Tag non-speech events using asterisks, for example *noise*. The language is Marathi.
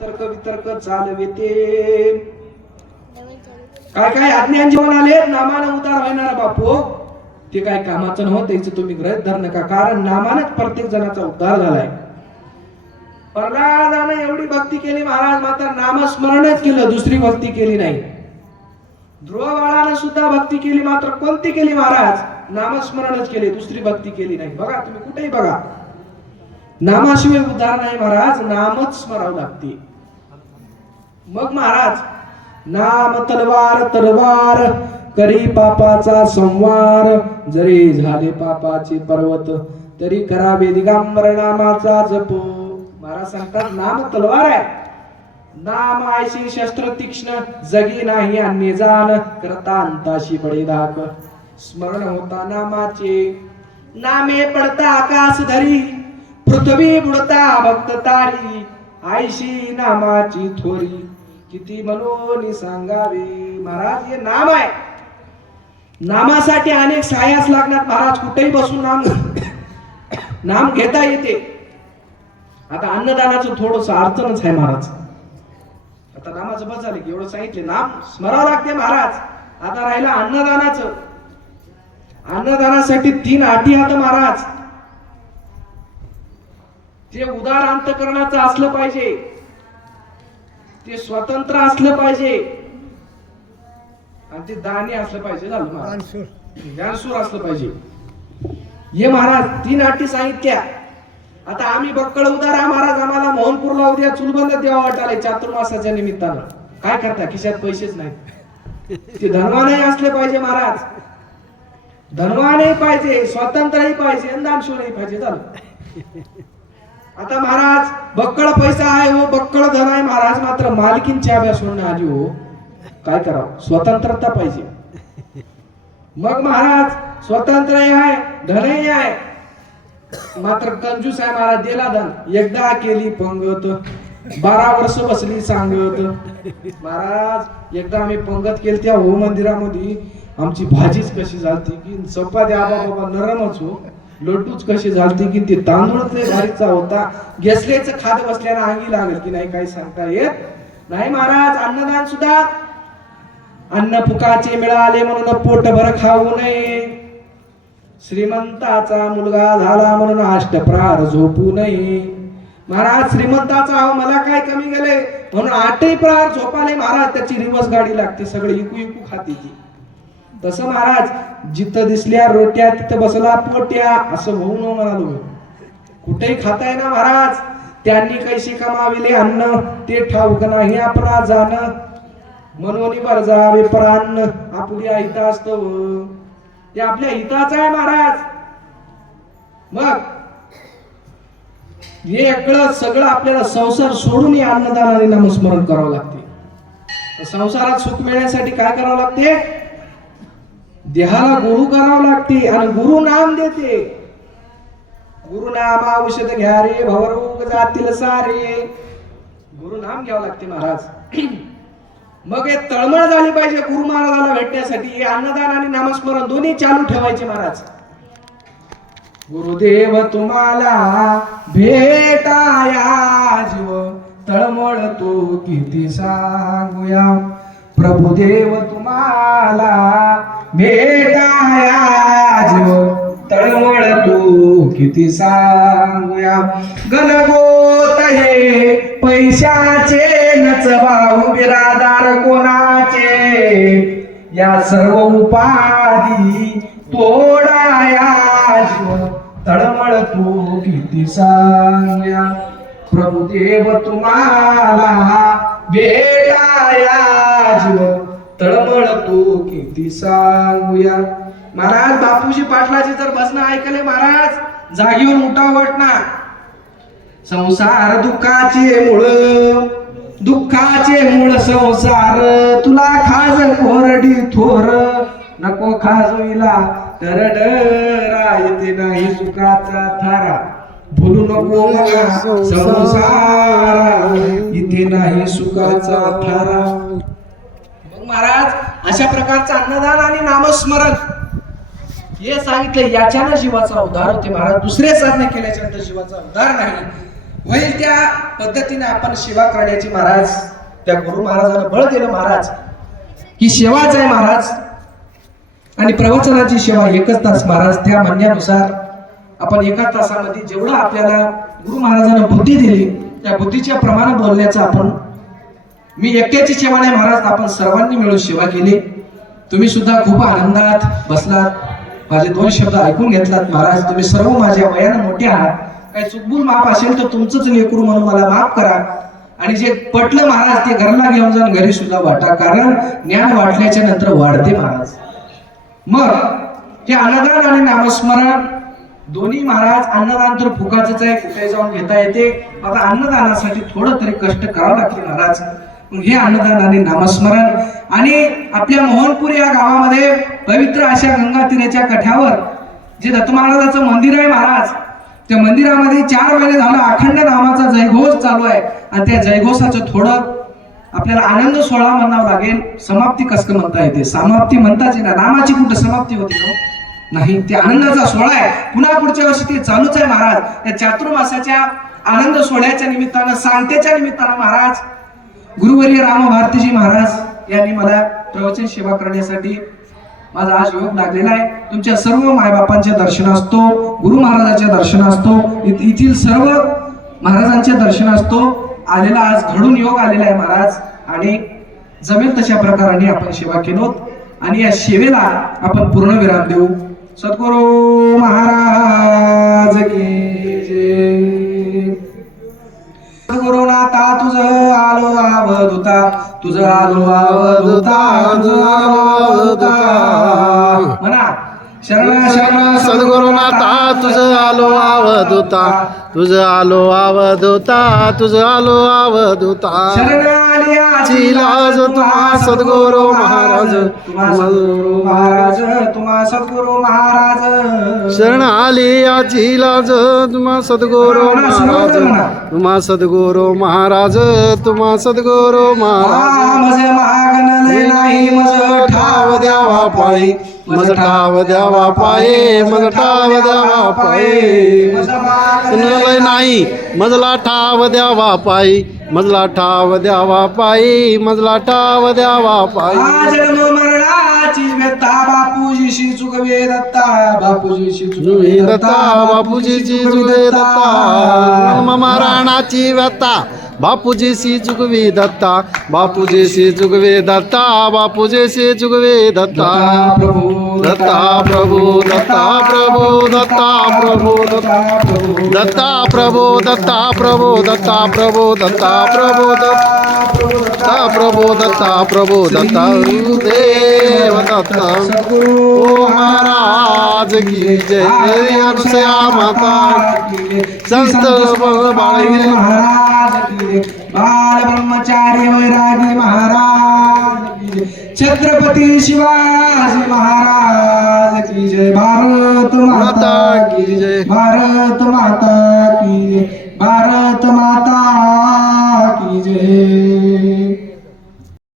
तर्क वितर्क चालविते काय काय अज्ञान जीवन आले? नामानं उतार होणार बापू. ते काय कामाचं नव्हतं त्याचं तुम्ही ग्रहित धर नका. कारण नामानच प्रत्येक जणाचा उद्धार झालाय. प्रल्हादानं एवढी भक्ती केली महाराज मात्र नामस्मरणच केलं दुसरी भक्ती केली नाही. ध्रुवबाळानं सुद्धा भक्ती केली मात्र कोणती केली महाराज? नामस्मरणच केले दुसरी भक्ती केली नाही. बघा तुम्ही कुठेही बघा. नामाशिवाय उद्धार नाही महाराज नामच स्मरावं लागते. मग महाराज नाम तलवार तलवार करी पापाचा संवार. जरी झाले पापाचे पर्वत तरी करावे दिगांबर नामाचा जप. महाराज सांगतात नाम तलवार आहे. नाम आयशी शस्त्र तीक्ष्ण जगी नाही अन्य जाण. करता अंताशी बळी धाक. स्मरण होता नामाचे. नामे पडता आकाश धरी. पृथ्वी बुडता भक्त तारी. आयशी नामाची थोरी. किती मनोनी सांगावे? महाराज हे नाम आहे. नामासाठी अनेक सायास लागणार. महाराज कुठेही बसून नाम नाम घेता येते. आता अन्नदानाचं थोडस अडचणच आहे महाराज. आता नामाचं बस झालं की एवढं सांगितले. नाम स्मरावं लागते महाराज. आता राहिलं अन्नदानाचं. अन्नदानासाठी तीन अटी आता महाराज. ते उदार अंतकरणाचं असलं पाहिजे. ते स्वतंत्र असलं पाहिजे. आणि ते दानी असलं पाहिजे झालं ज्ञानसूर. असलं पाहिजे. ये महाराज तीन अटी सांगितल्या. आता आम्ही बक्कळ उदार महाराज आम्हाला मोहनपूरला उद्या चुलबंद देवा वाटाले चातुर्मासाच्या निमित्तानं. काय करता खिशात पैसेच नाहीत. ते धनवानही असले पाहिजे महाराज. धनवानही पाहिजे स्वतंत्रही पाहिजे दानशूरही पाहिजे झालं. आता महाराज बक्कळ पैसा आहे हो बक्कळ धन आहे. महाराज मात्र मालकींची अभ्यास सोडणं आली हो काय करावं? स्वतंत्रता पाहिजे. मग महाराज स्वतंत्रही आहे धनही आहे. मात्र कंजूस आहे महाराज दिला धन. एकदा केली पंगत. बारा वर्ष बसली सांगत. महाराज एकदा आम्ही पंगत केली त्या हो मंदिरामध्ये आमची भाजीच कशी झालती की चपाती आबा बाबा नरमच हो. लड्डूच कशी झालती की ते तांदूळच लय भारीचा होता. घेसल्याचं खात बसल्यानं अंगी लागल की नाही काही सांगता येत नाही महाराज अन्नदान सुद्धा. अन्न फुकाचे मिळाले म्हणून पोटभर खाऊ नये. श्रीमंताचा मुलगा झाला म्हणून अष्टप्रार झोपू नये. महाराज श्रीमंताचा अहो मला काय कमी गेले म्हणून आठही प्रहार झोपाले महाराज त्याची रिवर्स गाडी लागते सगळे इकू इकू खाते ती. तसं महाराज जिथं दिसल्या रोट्या तिथं बसला पोट्या असं होऊ न म्हणालो कुठेही खाताय ना महाराज त्यांनी कैसे कमाविले अन्न ते ठाऊक नाही आपला जाण मनोनी बरजावे प्राण आपल्या हिता असत. ते आपल्या हिताच आहे महाराज. मग हे एकळं सगळं आपल्याला संसार सोडून या अन्नदानाने नामस्मरण करावं लागते. संसारात सुख मिळण्यासाठी काय करावं लागते? देहाला गुरु करावं लागते आणि गुरु नाम देते. गुरु नाम औषध घ्या रे भवरोग जातील सारे. गुरु नाम घ्यावं लागते महाराज. *clears throat* मग हे तळमळ झाली पाहिजे गुरु महाराजाला भेटण्यासाठी. हे अन्नदान आणि नामस्मरण दोन्ही चालू ठेवायचे महाराज. गुरुदेव तुम्हाला भेटाया जीव. तळमळ तो किती सांगूया. प्रभुदेव तुम्हाला भेटाया जीव तळमळ तू किती सांगूया? गणगोत हे पैशाचे नचवाहू बिरादार कोणाचे? या सर्व उपाधी तोडाया जीव तळमळ तू किती सांगूया? प्रभुदेव तुम्हाला भेटाया जीव तू किती सांगूया महाराज बापूजी पाटलाचे जर भजन ऐकले महाराज जागीवर उठा वाटना संसार दुःखाचे मूळ दुःखाचे मूळ संसार. तुला खाज कोरडी थोर नको खाजविला. तर डरा नाही सुखाचा थारा. भुलू नको संसार इथे नाही सुखाचा थारा. महाराज अशा प्रकारचं अन्नदान आणि नामस्मरण. हे सांगितलं याच्यानं जीवाचा उद्धार होते महाराज. दुसरे साधने केल्याच्यानंतर जीवाचा उद्धार नाही. होईल त्या पद्धतीने आपण सेवा करण्याची महाराज त्या गुरु महाराजांना बळ दिलं महाराज. ही सेवाच आहे महाराज. आणि प्रवचनाची सेवा एकच तास महाराज त्या म्हणण्यानुसार आपण एका तासामध्ये जेवढं आपल्याला गुरु महाराजांना बुद्धी दिली त्या बुद्धीच्या प्रमाणात बोलण्याचं आपण मी एकट्याची सेवा नाही महाराज आपण सर्वांनी मिळून सेवा केली. तुम्ही सुद्धा खूप आनंदात बसलात. माझे दोन शब्द ऐकून घेतलात महाराज. तुम्ही सर्व माझ्या वयानं मोठे आहात. काही चुकबुल माफ असेल तर तुमचंच लेकरू म्हणून मला माफ करा. आणि जे पटलं महाराज ते घरला घेऊन जाऊन घरी सुद्धा वाटा. कारण ज्ञान वाटल्याच्या नंतर वाढते महाराज. मग ते अन्नदान आणि नामस्मरण दोन्ही महाराज अन्नदान तर फुकाचंच आहे. कुठे जाऊन घेता येते? आता अन्नदानासाठी थोडं तरी कष्ट करावं लागते महाराज. हे अन्नदान आणि नामस्मरण आणि आपल्या मोहनपूर या गावामध्ये पवित्र अशा गंगा तीराच्या कठ्यावर जे दत्त महाराजाचं मंदिर आहे महाराज त्या मंदिरामध्ये चार महिने झालं अखंड नामाचा जयघोष चालू आहे. आणि त्या जयघोषाचं थोडं आपल्याला आनंद सोहळा म्हणावं लागेल. समाप्ती कसं म्हणता येते? समाप्ती म्हणताच येणार. नामाची कुठं समाप्ती होती हो? नाही ते आनंदाचा सोहळा आहे. पुन्हा पुढच्या वर्षी ते चालूच आहे महाराज. या चातुर्मासाच्या आनंद सोहळ्याच्या निमित्तानं सांगतेच्या निमित्तानं महाराज गुरुवर्य राम भारतीजी महाराज यांनी मला प्रवचन सेवा करण्यासाठी माझा आज योग लागलेला आहे. तुमच्या सर्व मायबापांचे दर्शन असतो गुरु महाराजांचे दर्शन असतो येथील सर्व महाराजांचे दर्शन असतो. आलेला आज घडून योग आलेला आहे महाराज. आणि जमेल तशा प्रकाराने आपण सेवा केलो. आणि या सेवेला आपण पूर्ण विराम देऊ. सद्गुरू महाराज तुझा आलो आवधुता तुझं आलो म्हणा. शरण शरण सद्गुरुनाथा. तुझं आलो आवधूता. तुझं आलो आवधूता. तुझं आलो आवधूता. लाज तुम्हा सद्गुरू महाराज. सद्गुरू महाराज तुम्हा सद्गुरू महाराज. शरण आली आजी लाज तुम्हा सद्गुरू महाराज. तुम्हा सद्गुरू महाराज तुम्हा सद्गुरू महाराज. मज मागणले नाही मज ठाव द्यावा पायी. मज ठाव द्यावा पाये मज ठाव द्यावा पाये सुनलय नाही मजला ठाव द्यावा पायी मजला ठाव द्यावा पायी मजला ठाव द्यावा पायी. हा जन्म मरणाची व्यथा बापूजीशी चुकवे दत्ता बापूजीशी चुकवे दत्ता बापूजीची जुवे दत्ता. मरणाची व्यथा बापूजीशी जुगवे दत्ता बापूजीशी जुगवे दत्ता बापूजीशी जुगवे दत्ता प्रभू दत्ता प्रभू दत्ता प्रभू दत्ता प्रभू दत्ता दत्ता प्रभू दत्ता प्रभू दत्ता प्रभू दत्ता दत्ता प्रभू दत्ता देव दत्ता ओ महाराज की जय जय अनुसया माता। संत बाळवीर महाराज की बाल ब्रह्मचारी वैरागी महाराज छत्रपती शिवाजी महाराज की जय। भारत माता की जय। भारत माता की जय। भारत माता की जय।